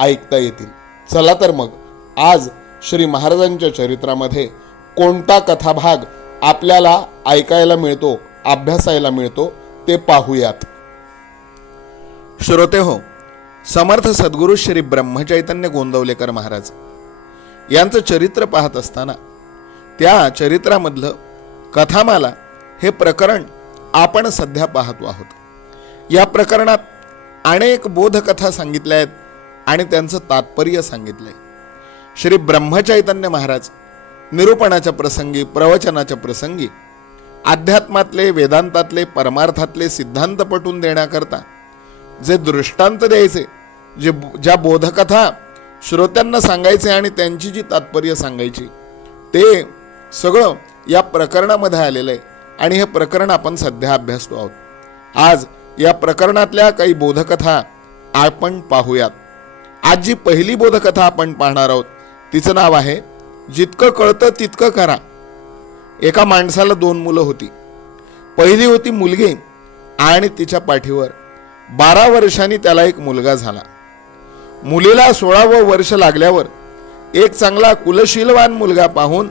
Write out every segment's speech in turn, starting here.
ऐकता येतील. चला तर मग आज श्री महाराजांच्या चरित्रामध्ये कोणता कथाभाग आपल्याला ऐकायला मिळतो अभ्यासायला मिळतो ते पाहूयात. श्रोते हो समर्थ सद्गुरू श्री ब्रह्मचैतन्य गोंदवलेकर महाराज यांचं चरित्र पाहत असताना त्या चरित्रामधलं कथामाला हे प्रकरण आपण सध्या पाहतो आहोत. या प्रकरणात अनेक बोधकथा सांगितल्या आहेत. आणि त्यांचं तात्पर्य सांगितलंय. श्री ब्रह्मचैतन्य महाराज निरूपणाच्या प्रसंगी प्रवचनाच्या प्रसंगी अध्यात्मातले वेदांतातले परमार्थातले सिद्धांत पटून देण्याकरता जे दृष्टांत द्यायचे जे ज्या बोधकथा श्रोत्यांना सांगायचे आणि त्यांची जी तात्पर्य सांगायची ते सगळं या प्रकरणामध्ये आलेलं आहे. आणि हे प्रकरण आपण सध्या अभ्यासतो आहोत. आज या प्रकरणातल्या काही बोधकथा आपण पाहूयात. आज जी पहिली बोधकथा आपण पाहणार आहोत. तिचं नाव आहे जितकं कळतं तितकं करा. एका माणसाला दोन मुलं होती. पहिली होती मुलगी आणि तिच्या पाठीवर. बारा वर्षांनी त्याला एक मुलगा झाला. मुलीला सोळावं वर्ष लागल्यावर एक चांगला कुलशीलवान मुलगा पाहून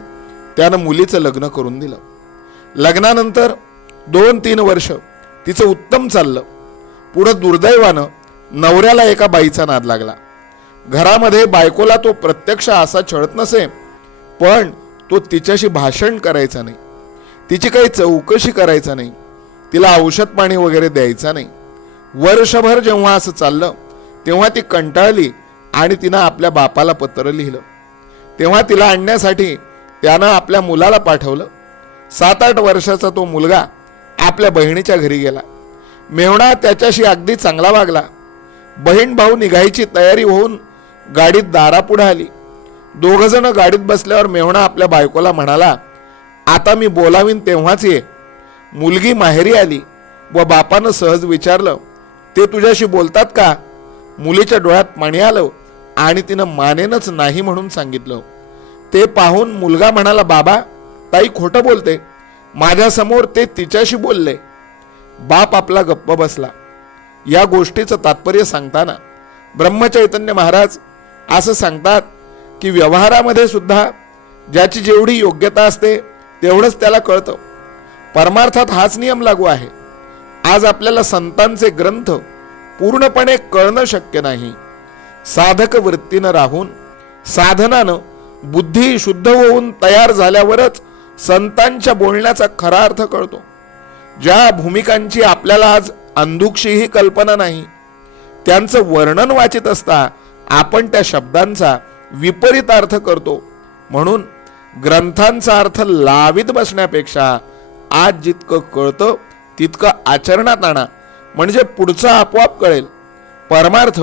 त्यानं मुलीचं लग्न करून दिलं. लग्नानंतर दोन तीन वर्ष तिचं उत्तम चाललं. पुढं दुर्दैवानं नवऱ्याला एका बाईचा नाद लागला. घरामध्ये बायकोला तो प्रत्यक्ष असा छळत नसे पण तो तिच्याशी भाषण करायचा नाही. तिची काही चौकशी करायचा नाही. तिला औषध पाणी वगैरे द्यायचा नाही. वर्षभर जेव्हा असं चाललं तेव्हा ती कंटाळली आणि तिनं आपल्या बापाला पत्र लिहिलं. तेव्हा तिला आणण्यासाठी त्यानं आपल्या मुलाला पाठवलं. सात आठ वर्षाचा तो मुलगा आपल्या बहिणीच्या घरी गेला. मेवणा त्याच्याशी अगदी चांगला वागला. बहीण भाऊ निघायची तयारी होऊन गाडीत दारापुढे आली. दोघंजणं गाडीत बसल्यावर मेवणा आपल्या बायकोला म्हणाला आता मी बोलावीन तेव्हाच ये. मुलगी माहेरी आली व बापानं सहज विचारलं ते तुझ्याशी बोलतात का? मुलीच्या डोळ्यात पाणी आलं आणि तिनं मानेनच नाही म्हणून सांगितलं. ते पाहून मुलगा म्हणाला बाबा ताई खोटं बोलते. माझ्यासमोर ते तिच्याशी बोलले. बाप आपला गप्प बसला. या गोष्टीचं तात्पर्य सांगताना ब्रह्मचैतन्य महाराज असं सांगतात की व्यवहारामध्ये सुद्धा ज्याची जेवढी योग्यता असते तेवढंच त्याला कळतं. परमार्थात हाच नियम लागू आहे. आज आपल्याला संतांचे ग्रंथ पूर्णपणे कळणं शक्य नाही. साधक वृत्तीनं राहून साधनानं बुद्धी शुद्ध होऊन तयार झाल्यावरच संतांच्या बोलण्याचा खरा अर्थ कळतो. ज्या भूमिकांची आपल्याला आज अंधुक्षीही कल्पना नाही त्यांचं वर्णन वाचित असता आपण त्या शब्दांचा विपरीत अर्थ करतो. म्हणून ग्रंथांचा अर्थ लावीत बसण्यापेक्षा आज जितकं कळतं तितकं आचरणात आणा. म्हणजे पुढचं आपोआप कळेल. परमार्थ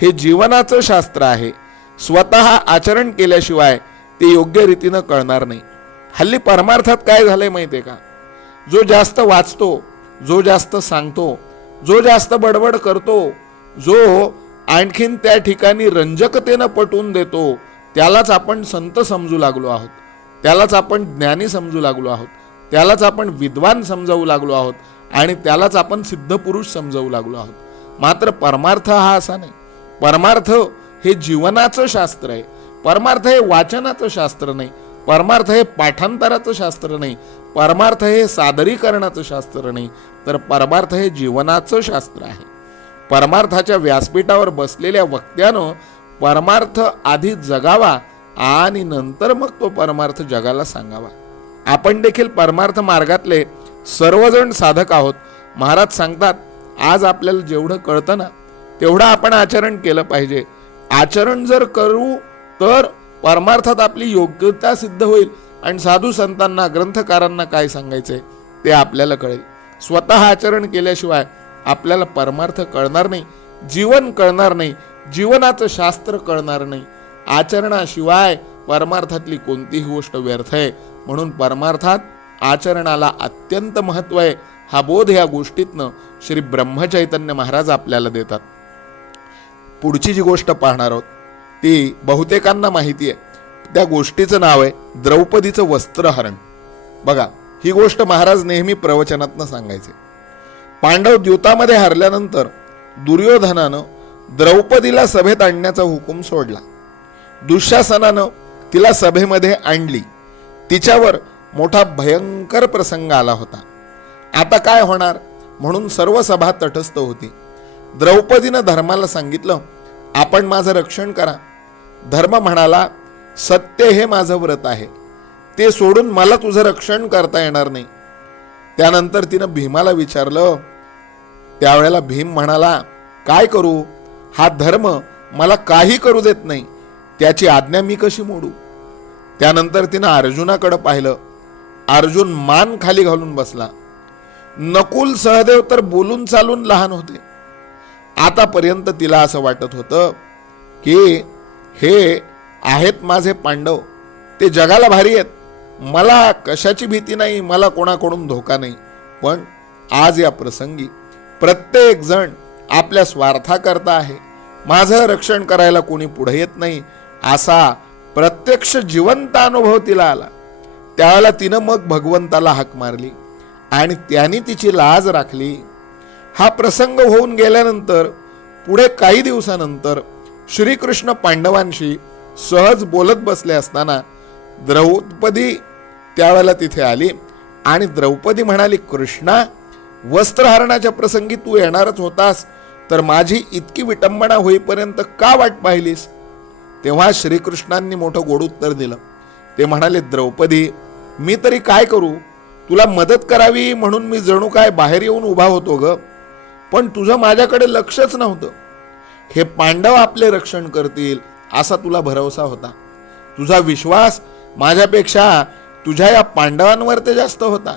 हे जीवनाचं शास्त्र आहे. स्वतः आचरण केल्याशिवाय ते योग्य रीतीनं कळणार नाही. हल्ली परमार्थात काय झालंय आहे का? जो जास्त वाचतो जो जास्त सांगतो जो जास्त बडबड करतो जो आणखीन त्या ठिकाणी रंजकतेनं पटवून देतो त्यालाच आपण संत समजू लागलो आहोत. त्यालाच आपण ज्ञानी समजू लागलो आहोत. त्यालाच आपण विद्वान समजावू लागलो आहोत आणि त्यालाच आपण सिद्ध पुरुष समजावू लागलो आहोत. मात्र परमार्थ हा असा नाही. परमार्थ हे जीवनाचं शास्त्र आहे. परमार्थ हे वाचनाचं शास्त्र नाही. परमार्थ हे पाठांतराचं शास्त्र नाही. परमार्थ हे सादरीकरणाचं शास्त्र नाही. तर परमार्थ हे जीवनाचं शास्त्र आहे. परमार्थाच्या व्यासपीठावर बसलेल्या वक्त्यानं परमार्थ आधी जगावा आणि नंतर मग तो परमार्थ जगाला सांगावा. आपण देखील परमार्थ मार्गातले सर्वजण साधक आहोत. महाराज सांगतात आज आपल्याला जेवढं कळतं ना तेवढं आपण आचरण केलं पाहिजे. आचरण जर करू तर परमार्थात आपली योग्यता सिद्ध होईल. आणि साधू संतांना ग्रंथकारांना काय सांगायचंय ते आपल्याला कळेल. स्वतः आचरण केल्याशिवाय आपल्याला परमार्थ कळणार नाही जीवन कळणार नाही जीवनाचं शास्त्र कळणार नाही. आचरणाशिवाय परमार्थातली कोणतीही गोष्ट व्यर्थ आहे. म्हणून परमार्थात आचरणाला अत्यंत महत्त्व आहे. हा बोध या गोष्टीतनं श्री ब्रह्मचैतन्य महाराज आपल्याला देतात. पुढची जी गोष्ट पाहणार आहोत ती बहुतेकांना माहिती आहे. त्या गोष्टीचं नाव आहे द्रौपदीचं वस्त्रहरण. बघा ही गोष्ट महाराज नेहमी प्रवचनातनं सांगायचे. पांडव द्यूतामध्ये हरल्यानंतर दुर्योधनानं द्रौपदीला सभेत आणण्याचा हुकूम सोडला. दुःशासनानं तिला सभेमध्ये आणली. तिच्यावर मोठा भयंकर प्रसंग आला होता. आता काय होणार? म्हणून सर्व सभा तटस्थ होती. द्रौपदीनं धर्माला सांगितलं आपण माझं रक्षण करा. धर्म म्हणाला सत्य हे माझं व्रत आहे. ते सोडून मला तुझं रक्षण करता येणार नाही. त्यानंतर तिनं भीमाला विचारलं त्यावेळेला भीम म्हणाला काय करू? हा धर्म मला काही करू देत नाही. त्याची आज्ञा मी कशी मोडू? त्यानंतर तिनं अर्जुनाकडं पाहिलं. अर्जुन मान खाली घालून बसला. नकुल सहदेव तर बोलून चालून लहान होते. आतापर्यंत तिला असं वाटत होतं की हे आहेत माझे पांडव. ते जगाला भारी आहेत. मला कशाची भीती नाही मला कोणाकडून धोका नाही. पण आज या प्रसंगी प्रत्येक जण आपल्या स्वार्थाकरता आहे. माझं रक्षण करायला कोणी पुढे येत नाही असा प्रत्यक्ष जिवंत अनुभव तिला आला. त्यावेळेला तिनं मग भगवंताला हाक मारली आणि त्यांनी तिची लाज राखली. हा प्रसंग होऊन गेल्यानंतर पुढे काही दिवसानंतर श्रीकृष्ण पांडवांशी सहज बोलत बसले असताना द्रौपदी त्यावेळेला तिथे आली आणि द्रौपदी म्हणाली कृष्णा वस्त्रहरणाच्या प्रसंगी तू येणारच होतास तर माझी इतकी विटंबना होईपर्यंत का वाट पाहिलीस? तेव्हा श्रीकृष्णांनी मोठं गोड उत्तर दिलं. ते म्हणाले द्रौपदी मी तरी काय करू? तुला मदत करावी म्हणून मी जणू काय बाहेर येऊन उभा होतो ग. पण तुझं माझ्याकडे लक्षच नव्हतं. हे पांडव आपले रक्षण करतील असा तुला भरवसा होता. तुझा विश्वास माझ्यापेक्षा तुझ्या या पांडवांवर ते जास्त होता.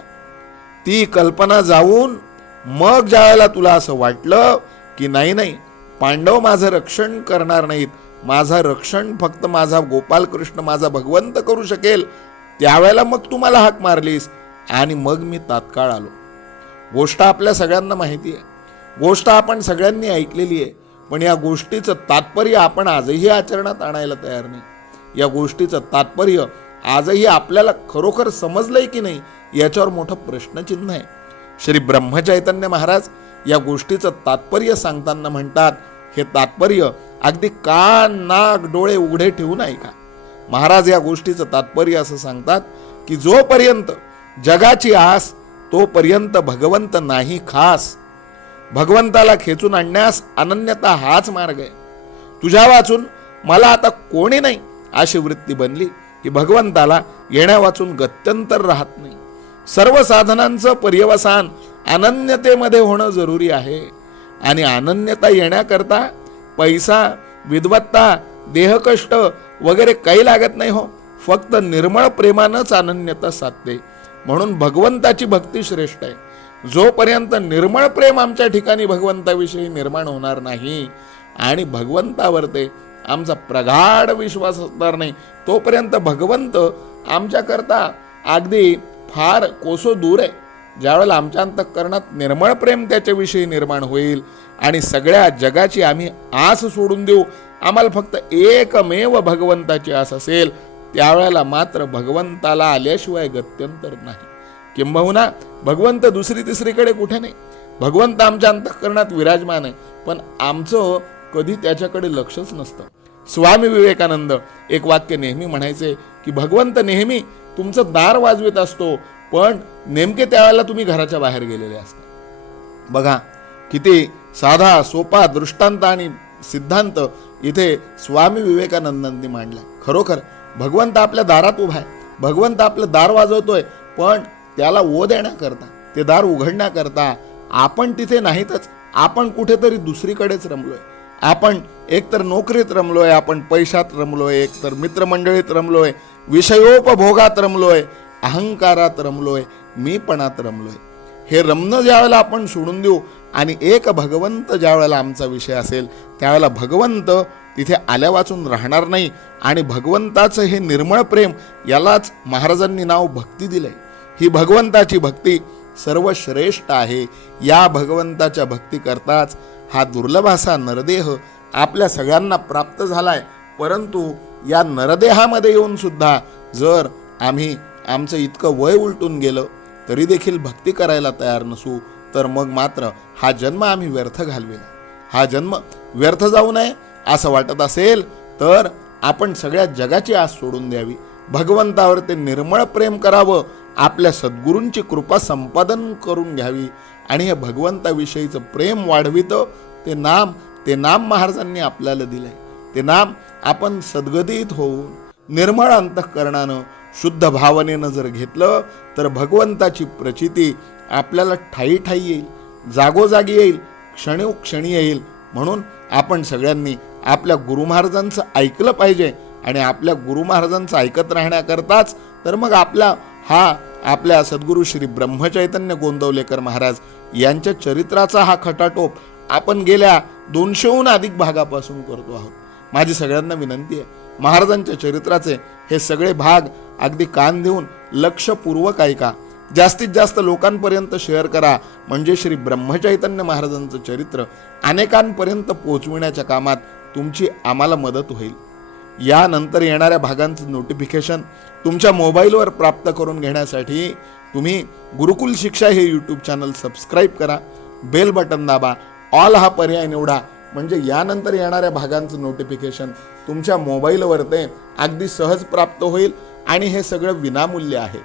ती कल्पना जाऊन मग ज्यावेळेला तुला असं वाटलं की नाही नाही पांडव माझं रक्षण करणार नाहीत माझं रक्षण फक्त माझा गोपाल कृष्ण माझा भगवंत करू शकेल त्यावेळेला मग तू मला हाक मारलीस आणि मग मी तात्काळ आलो. गोष्ट आपल्या सगळ्यांना माहिती आहे. गोष्ट आपण सगळ्यांनी ऐकलेली आहे पण या गोष्टीचं तात्पर्य आपण आजही आचरणात आणायला तयार नाही. या गोष्टीचं तात्पर्य आजही आपल्याला खरोखर समजलंय की नाही याच्यावर मोठं प्रश्नचिन्ह आहे. श्री ब्रह्मचैतन्य महाराज या गोष्टीचं तात्पर्य सांगताना म्हणतात हे तात्पर्य अगदी कान नाक डोळे उघडे ठेवून ऐका. महाराज या गोष्टीचं तात्पर्य असं सांगतात की जोपर्यंत जगाची आस तोपर्यंत भगवंत नाही खास. भगवंताला खेचून आणण्यास अनन्यता हाच मार्ग आहे. तुझ्या वाचून मला आता कोणी नाही अशी वृत्ती बनली. की भगवंताला येण्या वाचून गत्यंतर राहत नाही. सर्व साधनांचं पर्यवसान अनन्यतेमध्ये होणं जरुरी आहे. आणि अनन्यता येण्याकरता पैसा विद्वत्ता देहकष्ट वगैरे काही लागत नाही हो. फक्त निर्मळ प्रेमानंच अनन्यता साधते. म्हणून भगवंताची भक्ती श्रेष्ठ आहे. जोपर्यंत निर्मळ प्रेम आमच्या ठिकाणी भगवंताविषयी निर्माण होणार नाही आणि भगवंतावर ते आमचा प्रगाढ विश्वास असणार नाही तोपर्यंत भगवंत आमच्याकरता अगदी फार कोसो दूर आहे. ज्यावेळेला आमच्या अंतःकरणात निर्मळ प्रेम त्याच्याविषयी निर्माण होईल आणि सगळ्या जगाची आम्ही आस सोडून देऊ आम्हाला फक्त एकमेव भगवंताची आस असेल त्यावेळेला मात्र भगवंताला आल्याशिवाय गत्यंतर नाही. किंबहुना भगवंत दुसरी तिसरीकडे कुठे नाही. भगवंत आमच्या अंतःकरणात विराजमान आहे पण आमचं कधी त्याच्याकडे लक्षच नसतं. स्वामी विवेकानंद एक वाक्य नेहमी म्हणायचे की भगवंत नेहमी तुमचं दार वाजवित असतो पण नेमके त्यावेळेला तुम्ही घराच्या बाहेर गेलेले असता. बघा किती साधा सोपा दृष्टांत आणि सिद्धांत इथे स्वामी विवेकानंदांनी मांडला. खरोखर भगवंत आपल्या दारात उभा आहे. भगवंत आपलं दार वाजवतोय पण त्याला ओ देण्याकरता ते दार उघडण्याकरता आपण तिथे नाहीतच आपण कुठेतरी दुसरीकडेच रमलोय. आपण एकतर नोकरीत रमलोय आपण पैशात रमलो आहे एकतर मित्रमंडळीत रमलो आहे विषयोपभोगात रमलो आहे अहंकारात रमलोय मीपणात रमलो आहे हे रमणं ज्यावेळेला आपण सोडून देऊ आणि एक भगवंत ज्यावेळेला आमचा विषय असेल त्यावेळेला भगवंत तिथे आल्या वाचून राहणार नाही आणि भगवंताचं हे निर्मळ प्रेम यालाच महाराजांनी नाव भक्ती दिलंय. ही भगवंताची भक्ती सर्वश्रेष्ठ आहे. या भगवंताच्या भक्ती करताच हा दुर्लभ असा नरदेह आपल्या सगळ्यांना प्राप्त झालाय. परंतु या नरदेहामध्ये येऊन सुद्धा जर आम्ही आमचं इतकं वय उलटून गेलं तरी देखील भक्ती करायला तयार नसू तर मग मात्र हा जन्म आम्ही व्यर्थ घालविला. हा जन्म व्यर्थ जाऊ नये असं वाटत असेल तर आपण सगळ्या जगाची आस सोडून द्यावी. भगवंतावर ते निर्मळ प्रेम करावं आपल्या सद्गुरूंची कृपा संपादन करून घ्यावी. आणि हे भगवंताविषयीचं प्रेम वाढवितं ते नाम ते नाम महाराजांनी आपल्याला दिलंय. ते नाम आपण सद्गतीत होऊन निर्मळ अंतःकरणानं शुद्ध भावनेनं जर घेतलं तर भगवंताची प्रचिती आपल्याला ठाई ठाई येईल जागोजागी येईल क्षणोक्षणी येईल. म्हणून आपण सगळ्यांनी आपल्या गुरु महाराजांचं ऐकलं पाहिजे आणि आपल्या गुरु महाराजांचं ऐकत राहण्याकरताच तर मग आपला हा आपल्या सद्गुरू श्री ब्रह्मचैतन्य गोंदवलेकर महाराज यांच्या चरित्राचा हा खटाटोप आपण गेल्या दोनशेहून अधिक भागापासून करतो आहोत. माझी सगळ्यांना विनंती आहे महाराजांच्या चरित्राचे हे सगळे भाग अगदी कान देऊन लक्षपूर्वक ऐका. जास्तीत जास्त लोकांपर्यंत शेअर करा. म्हणजे श्री ब्रह्मचैतन्य महाराजांचं चरित्र अनेकांपर्यंत पोहोचविण्याच्या कामात तुमची आम्हाला मदत होईल. यानंतर येणाऱ्या भागांचं नोटिफिकेशन तुमच्या मोबाईलवर प्राप्त करून घेण्यासाठी तुम्ही गुरुकुल शिक्षा हे यूट्यूब चॅनल सबस्क्राईब करा बेल बटन दाबा ऑल हा पर्याय निवडा. म्हणजे यानंतर येणाऱ्या भागांचं नोटिफिकेशन तुमच्या मोबाईलवर ते अगदी सहज प्राप्त होईल आणि हे सगळं विनामूल्य आहे.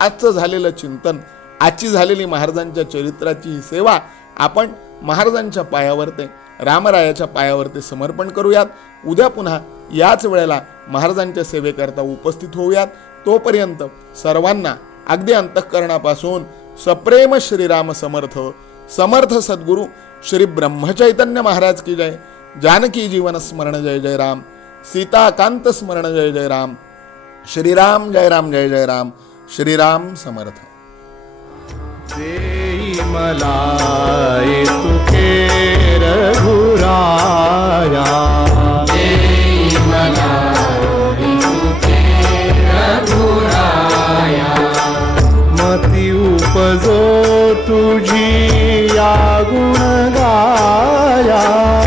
आजचं झालेलं चिंतन आजची झालेली महाराजांच्या चरित्राची ही सेवा आपण महाराजांच्या पायावर ते रामरायाच्या पायावर ते समर्पण करूयात. उद्या पुन्हा याच वेळेला महाराजांच्या सेवेकरता उपस्थित होऊयात. तोपर्यंत सर्वांना अगदी अंतःकरणापासून सप्रेम श्रीराम समर्थ समर्थ सद्गुरू श्री ब्रह्मचैतन्य महाराज की जय. जानकी जीवन स्मरण जय जय राम. सीताकांत स्मरण जय जय राम. श्रीराम जय राम जय जय राम. श्रीराम समर्थ. देई मला जो तुझी या गुण गाया.